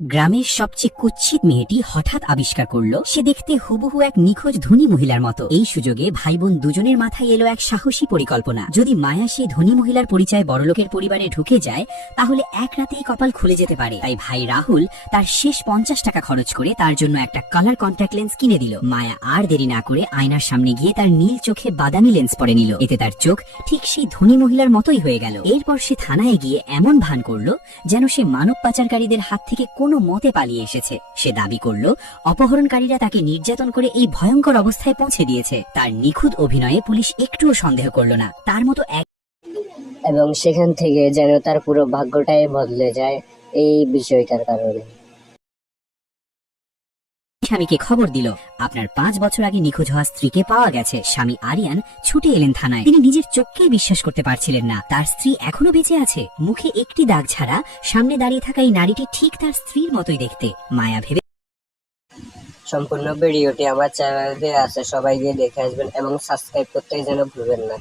গ্রামের সবচেয়ে কুৎসিত মেয়েটি হঠাৎ আবিষ্কার করলো সে দেখতে হুবহু এক নিখোঁজ ধনী মহিলার মতো। এই সুযোগে ভাই বোন দুজনের মাথায় এলো এক সাহসী পরিকল্পনা। যদি মায়া সেই ধনী মহিলার পরিচয় বড়লোকের পরিবারে ঢুকে যায় তাহলে এক রাতেই কপাল খুলে যেতে পারে। তাই ভাই রাহুল তার শেষ 50 টাকা খরচ করে তার জন্য একটা কালার কন্ট্যাক্ট লেন্স কিনে দিল। মায়া আর দেরি না করে আয়নার সামনে গিয়ে তার নীল চোখে বাদামি লেন্স পরে নিল। এতে তার চোখ ঠিক সেই ধনী মহিলার মতোই হয়ে গেল। এরপর সে থানায় গিয়ে এমন ভান করলো যেন সে মানব পাচারকারীদের হাত থেকে কোনো মতে পালিয়ে এসেছে। সে দাবি করলো অপহরণকারীরা তাকে নির্যাতন করে এই ভয়ঙ্কর অবস্থায় পৌঁছে দিয়েছে। তার নিখুঁত অভিনয়ে পুলিশ একটুও সন্দেহ করলো না। তার মতো এক এবং সেখান থেকে যেন তার পুরো ভাগ্যটাই বদলে যায় এই বিষয়টার কারণে। স্বামীকে খবর দিল আপনার 5 বছর আগে নিখোঁজ হওয়া স্ত্রীকে পাওয়া গেছে। স্বামী আরিয়ান ছুটে এলেন থানায়। তিনি নিজের চোখকেই বিশ্বাস করতে পারছিলেন না, তার স্ত্রী এখনো বেঁচে আছে। মুখে একটি দাগ ছাড়া সামনে দাঁড়িয়ে থাকা এই নারীটি ঠিক তার স্ত্রীর মতোই দেখতে। মায়া ভেবে সম্পূর্ণ ভিডিওটি আমার চ্যানেলে আছে, সবাই গিয়ে দেখে আসবেন এবং সাবস্ক্রাইব করতে যেন ভুলবেন না।